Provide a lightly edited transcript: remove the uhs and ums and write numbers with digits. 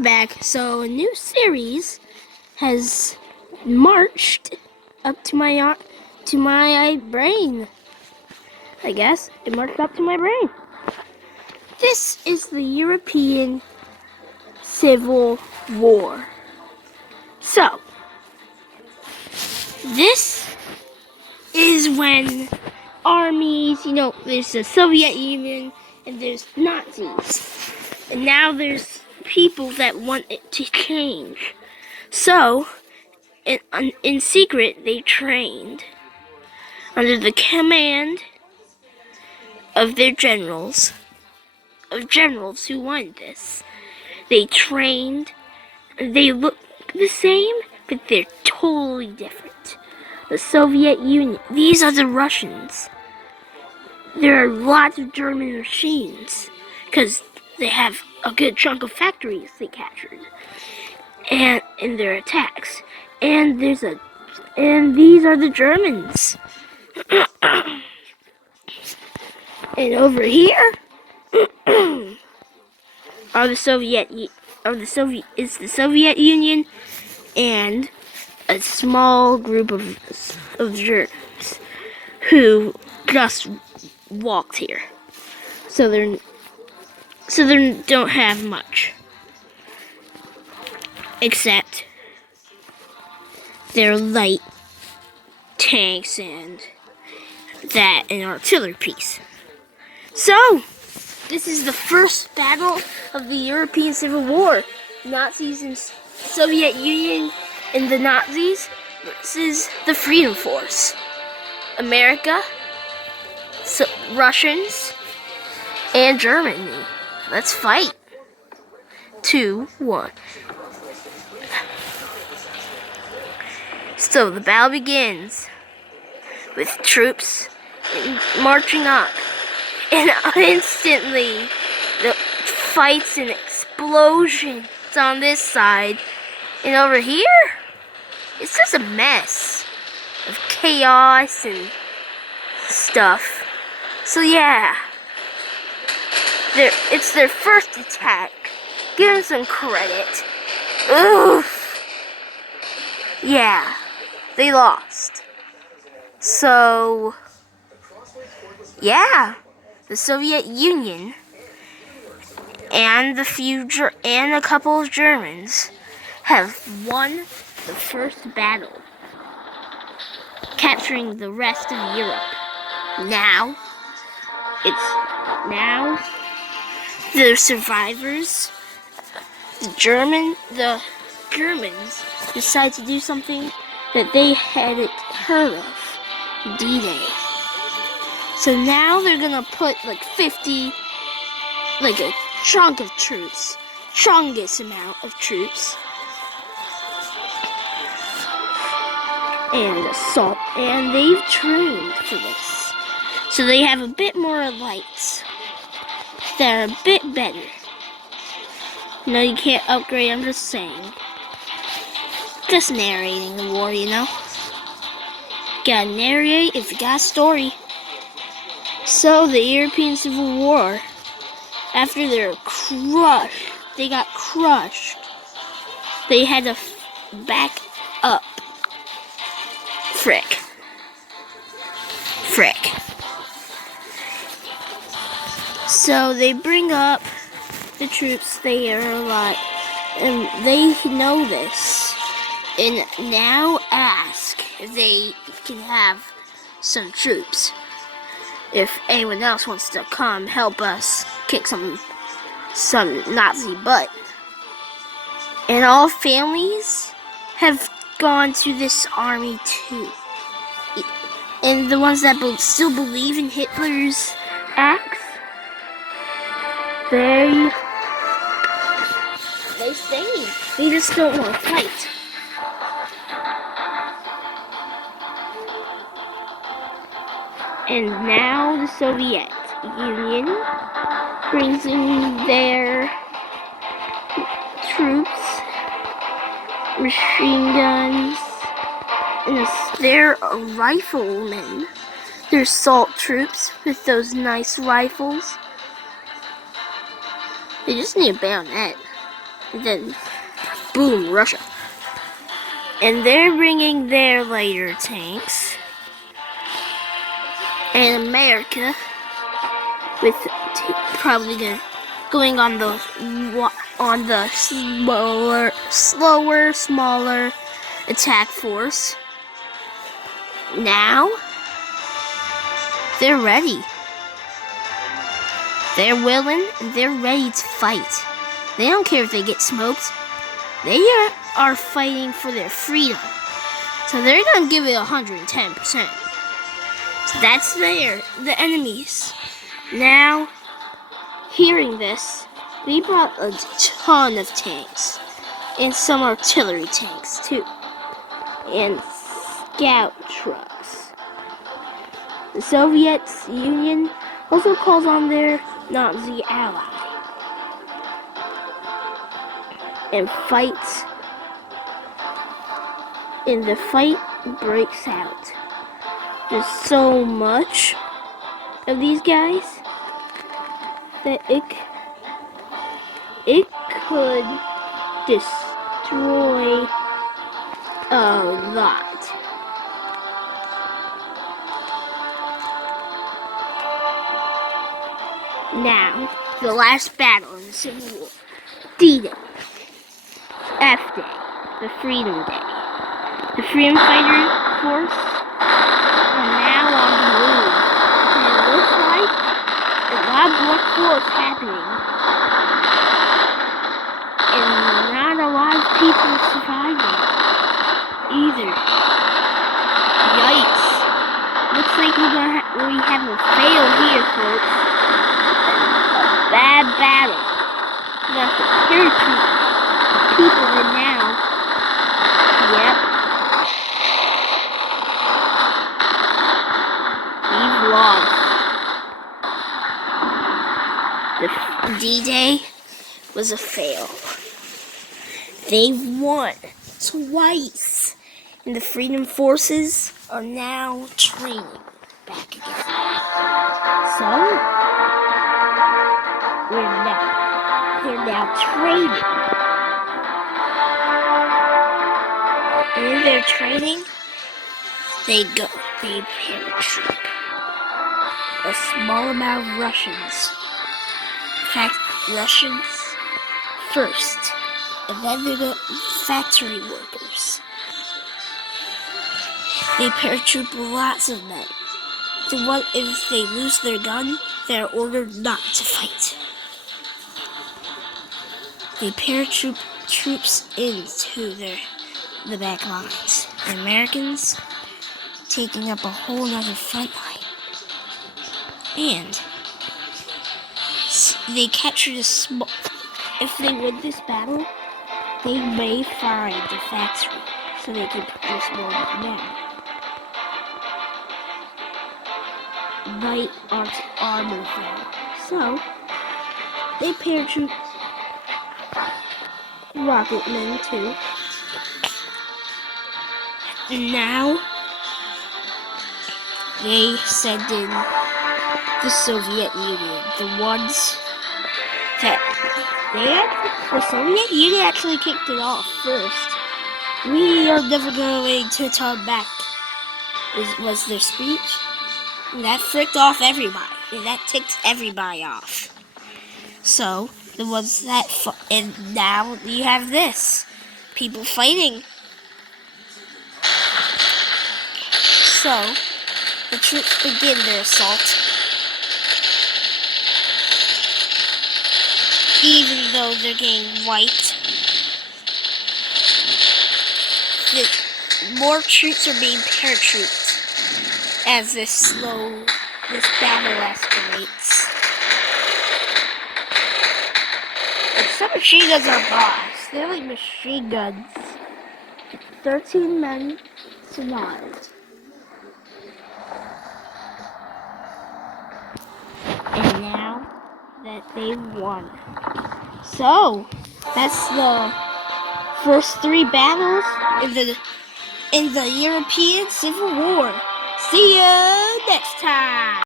Back. So a new series has marched up to my brain. I guess it marched up to my brain. This is the European Civil War. So this is when armies, there's the Soviet Union and there's Nazis. And now there's people that want it to change. So, in secret, they trained under the command of their generals who wanted this. They trained, they look the same, but they're totally different. The Soviet Union, these are the Russians. There are lots of German machines, because they have a good chunk of factories they captured, and in their attacks. And these are the Germans. And over here are the Soviet Union and a small group of Germans who just walked here. So they don't have much, except their light tanks and an artillery piece. So, this is the first battle of the European Civil War. Nazis and Soviet Union and the Nazis versus the Freedom Force. America, Russians, and Germany. Let's fight. 2-1. So the battle begins with troops marching up, and instantly the fights and explosions on this side, and over here it's just a mess of chaos and stuff. So yeah, it's their first attack. Give them some credit. Oof. Yeah, they lost. So yeah, the Soviet Union and a couple of Germans have won the first battle, capturing the rest of Europe. Now the survivors, the Germans decide to do something that they hadn't heard of: D-Day. So now they're gonna put like a chunk of troops, strongest amount of troops, and assault, and they've trained for this. So they have a bit more lights that are a bit better. No, you can't upgrade, I'm just saying. Just narrating the war, Gotta narrate if you got a story. So the European Civil War, after they got crushed, they had to back up. Frick. So they bring up the troops. They are alive, and they know this, and now ask if they can have some troops. If anyone else wants to come help us kick some Nazi butt. And all families have gone to this army too. And the ones that still believe in Hitler's acts, they stay. They just don't want to fight. And now the Soviet Union brings in their troops, machine guns, and their riflemen. They're assault troops with those nice rifles. They just need a bayonet. And then, boom, Russia. And they're bringing their lighter tanks. And America, with probably going on the slower, smaller attack force. Now, they're ready. They're willing and they're ready to fight. They don't care if they get smoked. They are fighting for their freedom. So they're gonna give it 110%. So that's the enemies. Now, hearing this, we brought a ton of tanks. And some artillery tanks too. And scout trucks. The Soviet Union also calls on their Nazi ally. And fights. And the fight breaks out. There's so much of these guys that it could destroy a lot. Now, the last battle in the Civil War. D-Day. F-Day. The Freedom Day. The Freedom Fighter Force are now on the move. And it looks like a lot of blood flow is happening. And not a lot of people surviving either. Yikes. Looks like we have a fail here, folks. A bad battle. We have to parachute people in now. Yep. We've lost. The D-Day was a fail. They won twice. And the Freedom Forces are now training back again. So, they're now training. In their training, they parachute a small amount of Russians. In fact, Russians first, and then the factory workers. They parachute lots of men. If they lose their gun, they're ordered not to fight. They parachute troops into the back lines. The Americans taking up a whole other front line. And they captured if they win this battle, they may find the factory so they can produce more men. Light armor thing. So they parachute rocket men too. And now they send in the Soviet Union, the ones that the Soviet Union actually kicked it off first. We are never going to turn back, was their speech. And that fricked off everybody. And that ticked everybody off. So, the ones that and now you have this. People fighting. So, the troops begin their assault. Even though they're getting wiped. More troops are being paratrooped as this battle escalates. And some machine guns are boss. They're like machine guns. 13 men survived. And now that they've won. So, that's the first 3 battles in the European Civil War. See ya next time!